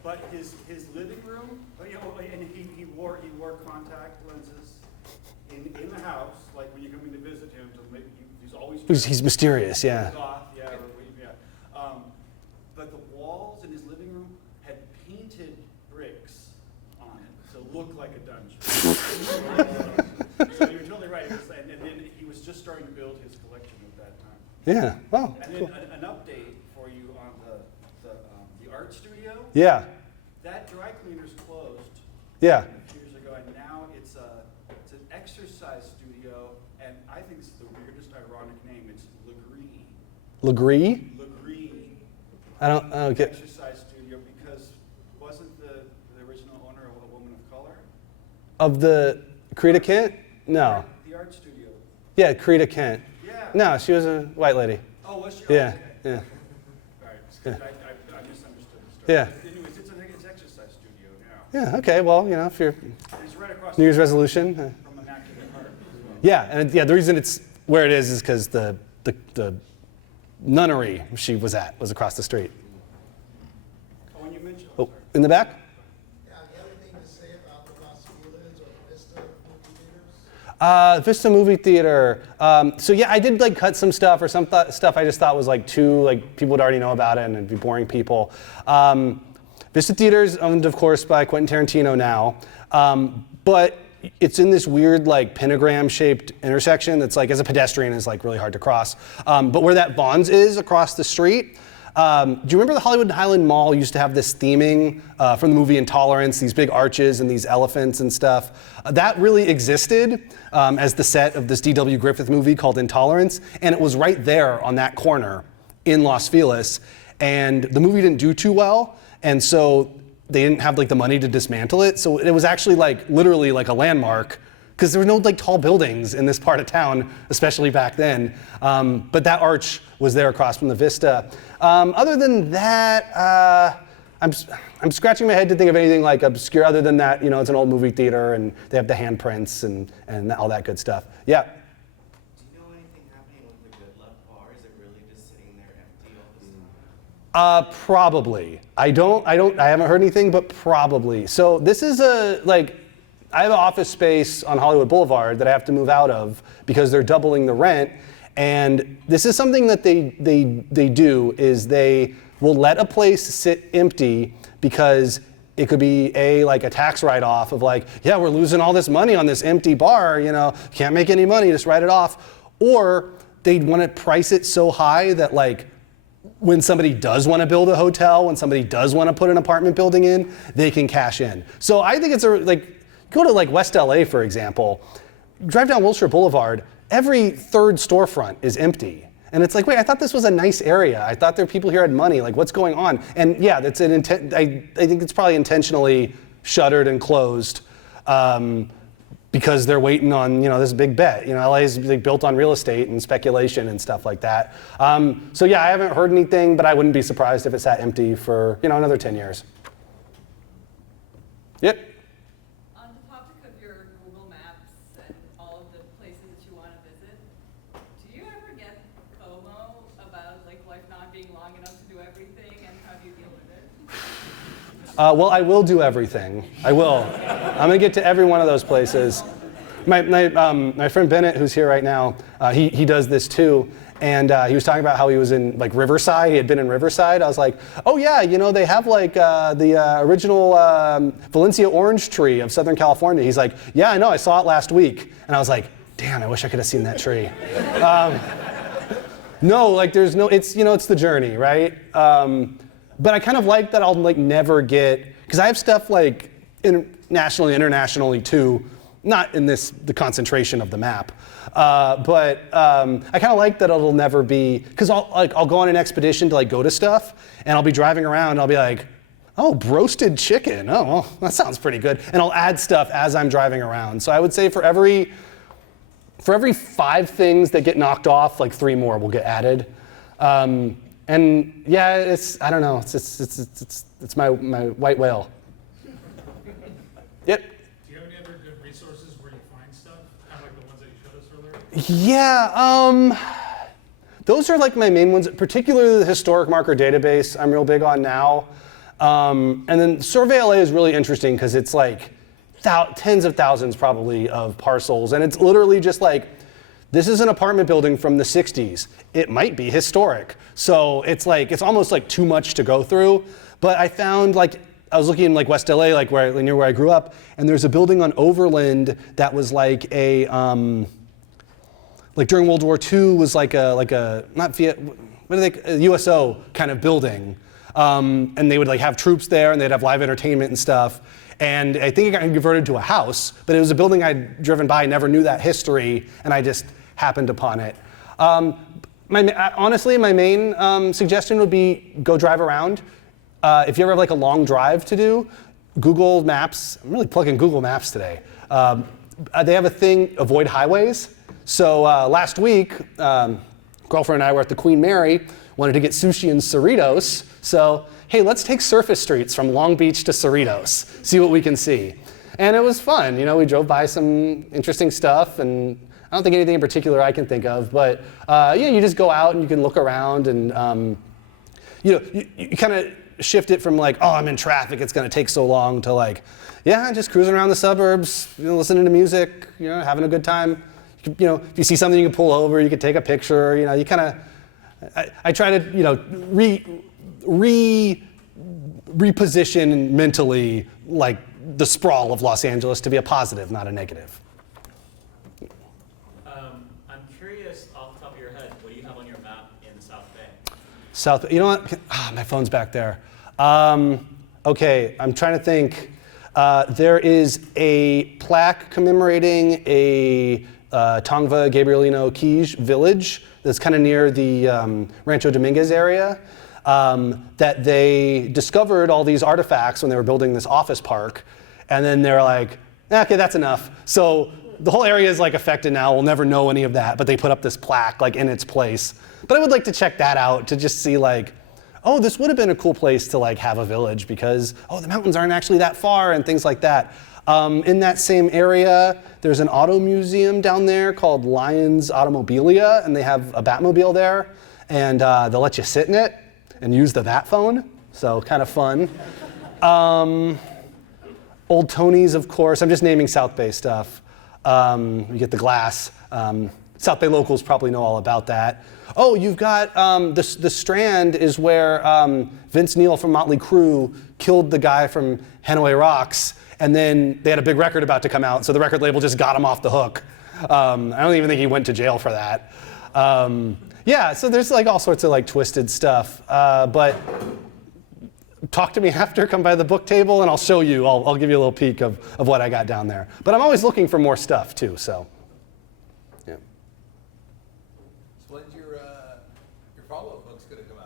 But his living room, and he wore contact lenses in the house, like when you're coming to visit him, he's always He's mysterious, yeah. But the walls in his living room had painted bricks on it, so it looked like a dungeon. So you're totally right. And then he was just starting to build his collection at that time. Yeah. Wow. And then Cool. an update for you on the art studio. Yeah. That dry cleaner's closed. Yeah. A few years ago, and now it's an exercise studio, and I think it's the weirdest ironic name. It's Legree. Legree? Legree. I don't get. Exercise studio, because wasn't the original owner a woman of color? Of the Creta Kent? No. The art studio. Yeah, Creta Kent. Yeah. No, she was a white lady. Oh, was she? Yeah. Oh, okay. Yeah. All right. Yeah. I misunderstood the story. Yeah. Anyways, it's exercise studio now. Yeah. Okay. Well, if you're And it's right across New Year's the resolution. from Immaculate Heart as well. Yeah, and the reason it's where it is because the nunnery she was at was across the street. Oh, when you mentioned, Oh, in the back? Yeah, do you have anything to say about the Los Feliz or the Vista movie theaters? Vista Movie Theater. So yeah, I did cut some stuff or some stuff I just thought was too people would already know about it and it'd be boring people. Vista Theater's owned, of course, by Quentin Tarantino now, but it's in this weird pentagram-shaped intersection that's as a pedestrian is really hard to cross. But where that Vons is across the street. Do you remember the Hollywood Highland Mall used to have this theming from the movie Intolerance, these big arches and these elephants and stuff? That really existed as the set of this D.W. Griffith movie called Intolerance, and it was right there on that corner in Los Feliz. And the movie didn't do too well, and so they didn't have the money to dismantle it. So it was actually literally a landmark because there were no like tall buildings in this part of town, especially back then. But that arch was there across from the vista. Other than that, I'm scratching my head to think of anything like obscure. Other than that, you know, it's an old movie theater, and they have the handprints and all that good stuff. Yeah. Do you know anything happening with the Good Luck Bar? Is it really just sitting there empty all this time? Probably. I haven't heard anything, but probably. So this is I have an office space on Hollywood Boulevard that I have to move out of because they're doubling the rent. And this is something that they do is they will let a place sit empty because it could be like a tax write-off of like, yeah, we're losing all this money on this empty bar, you know, can't make any money, just write it off. Or they want to price it so high that like when somebody does want to build a hotel, when somebody does want to put an apartment building in, they can cash in. So I think it's go to like West LA, for example, drive down Wilshire Boulevard, every third storefront is empty. And it's like, wait, I thought this was a nice area. I thought there were people here had money. Like, what's going on? And yeah, that's an intent. I think it's probably intentionally shuttered and closed because they're waiting on, you know, this big bet. You know, LA is like built on real estate and speculation and stuff like that. So yeah, I haven't heard anything, but I wouldn't be surprised if it sat empty for, you know, another 10 years. Yep. On the topic of your Google Maps and all of the places that you want to visit, do you ever get FOMO about like life not being long enough to do everything, and how do you deal with it? Well, I will do everything. I will. I'm gonna get to every one of those places. My friend Bennett, who's here right now, he does this too. And he was talking about how he was in like Riverside. He had been in Riverside. I was like, oh yeah, you know, they have like the original Valencia orange tree of Southern California. He's like, yeah, I know, I saw it last week. And I was like, damn, I wish I could have seen that tree. No, like there's no, it's, you know, it's the journey, right? But I kind of like that I'll like never get, because I have stuff like nationally, internationally too, not in the concentration of the map. But I kind of like that it'll never be, because I'll go on an expedition to like go to stuff, and I'll be driving around and I'll be like, oh, roasted chicken. Oh, well, that sounds pretty good. And I'll add stuff as I'm driving around. So I would say for every 5 things that get knocked off, like 3 more will get added. And yeah, I don't know, it's my white whale. Yep. Do you have any other good resources where you find stuff, kind of like the ones that you showed us earlier? Yeah, those are like my main ones, particularly the historic marker database I'm real big on now. And then Survey LA is really interesting because it's like tens of thousands probably of parcels, and it's literally just like, this is an apartment building from the 60s. It might be historic. So it's like, it's almost like too much to go through. But I found like, I was looking in like West LA, like near where I grew up, and there's a building on Overland that was like a, like during World War II was like a not Viet, what are they, a USO kind of building. And they would like have troops there, and they'd have live entertainment and stuff. And I think it got converted to a house, but it was a building I'd driven by, never knew that history, and I just happened upon it. Honestly, my main suggestion would be go drive around. If you ever have like a long drive to do, Google Maps, I'm really plugging Google Maps today. They have a thing, avoid highways. So last week, girlfriend and I were at the Queen Mary, wanted to get sushi and Cerritos. So, hey, let's take surface streets from Long Beach to Cerritos, see what we can see. And it was fun. You know, we drove by some interesting stuff, and I don't think anything in particular I can think of, but yeah, you just go out and you can look around, and you know, you kind of shift it from like, oh, I'm in traffic, it's going to take so long, to like, yeah, just cruising around the suburbs, you know, listening to music, you know, having a good time. You know, if you see something you can pull over, you can take a picture. You know, you kind of, I try to, you know, reposition mentally like the sprawl of Los Angeles to be a positive, not a negative. I'm curious, off the top of your head, what do you have on your map in South Bay? You know what? My phone's back there. Okay, I'm trying to think. There is a plaque commemorating a Tongva Gabrielino Quiche village that's kind of near the Rancho Dominguez area. That they discovered all these artifacts when they were building this office park, and then they're like, okay, that's enough. So the whole area is like affected now. We'll never know any of that, but they put up this plaque like in its place. But I would like to check that out to just see like, oh, this would have been a cool place to like have a village because, oh, the mountains aren't actually that far and things like that. In that same area, there's an auto museum down there called Lyons Automobilia, and they have a Batmobile there, and they'll let you sit in it and use the Bat phone, so kind of fun. Old Tony's, of course. I'm just naming South Bay stuff. You get the glass. South Bay locals probably know all about that. Oh, you've got the Strand is where Vince Neil from Motley Crue killed the guy from Hanoi Rocks, and then they had a big record about to come out, so the record label just got him off the hook. I don't even think he went to jail for that. Yeah, so there's like all sorts of like twisted stuff. But talk to me after, come by the book table, and I'll show you. I'll give you a little peek of what I got down there. But I'm always looking for more stuff too, so. Yeah. So when's your follow-up book's gonna come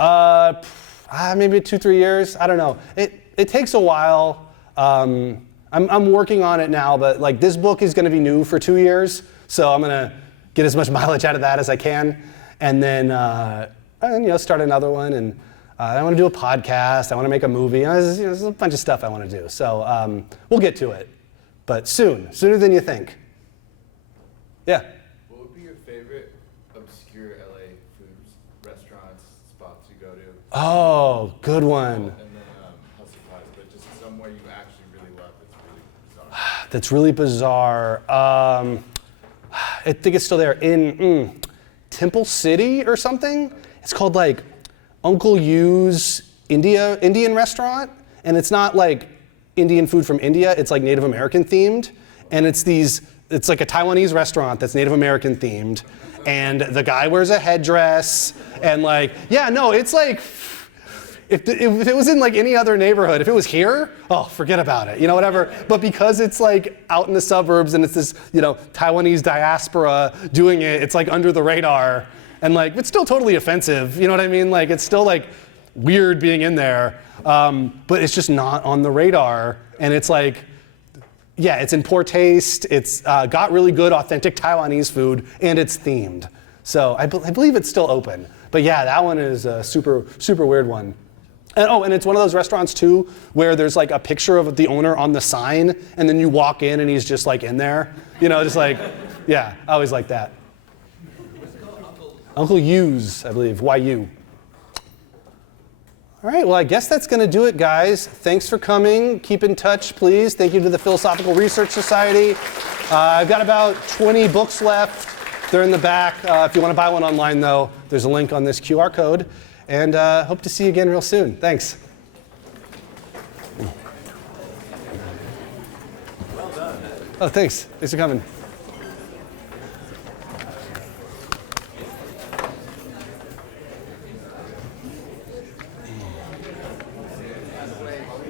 out? Maybe 2-3 years. I don't know. It takes a while. I'm working on it now, but like this book is going to be new for 2 years, so I'm going to get as much mileage out of that as I can, and then start another one. And I want to do a podcast. I want to make a movie. There's a bunch of stuff I want to do. So we'll get to it, but sooner than you think. Yeah. What would be your favorite obscure LA foods, restaurants, spots you go to? Oh, good one. And then House of Pies, but just somewhere you actually really love that's really bizarre. That's really bizarre. I think it's still there in Temple City or something. It's called like Uncle Yu's Indian restaurant, and it's not like Indian food from India. It's like Native American themed, and it's like a Taiwanese restaurant that's Native American themed, and the guy wears a headdress, and like, yeah, no, it's like. If it was in like any other neighborhood, if it was here, oh, forget about it, whatever. But because it's like out in the suburbs and it's this, Taiwanese diaspora doing it, it's like under the radar, and like it's still totally offensive. You know what I mean? Like it's still like weird being in there, but it's just not on the radar. And it's like, yeah, it's in poor taste. It's got really good, authentic Taiwanese food, and it's themed. So I believe it's still open. But yeah, that one is a super, super weird one. And it's one of those restaurants too, where there's like a picture of the owner on the sign, and then you walk in and he's just like in there, just like, yeah, I always like that. What's it called? Uncle Yu's, I believe, YU. All right, well, I guess that's going to do it, guys. Thanks for coming. Keep in touch, please. Thank you to the Philosophical Research Society. I've got about 20 books left. They're in the back. If you want to buy one online, though, there's a link on this QR code. And hope to see you again real soon. Thanks. Well done. Oh, thanks. Thanks for coming.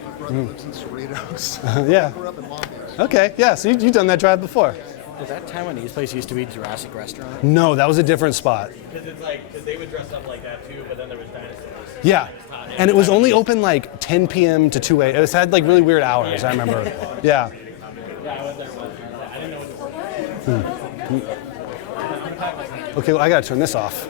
My brother lives in Cerritos. Yeah. Grew up in Long Beach. Okay, yeah, so you've done that drive before. Did that Taiwanese place used to be Jurassic Restaurant? No, that was a different spot. Because they would dress up like that too, but then there was dinosaurs. Yeah, and it was only open like 10 p.m. to 2 a.m. It had like really weird hours, I remember. Yeah. Yeah, I went there once. I didn't know what to do. Okay, well, I gotta turn this off.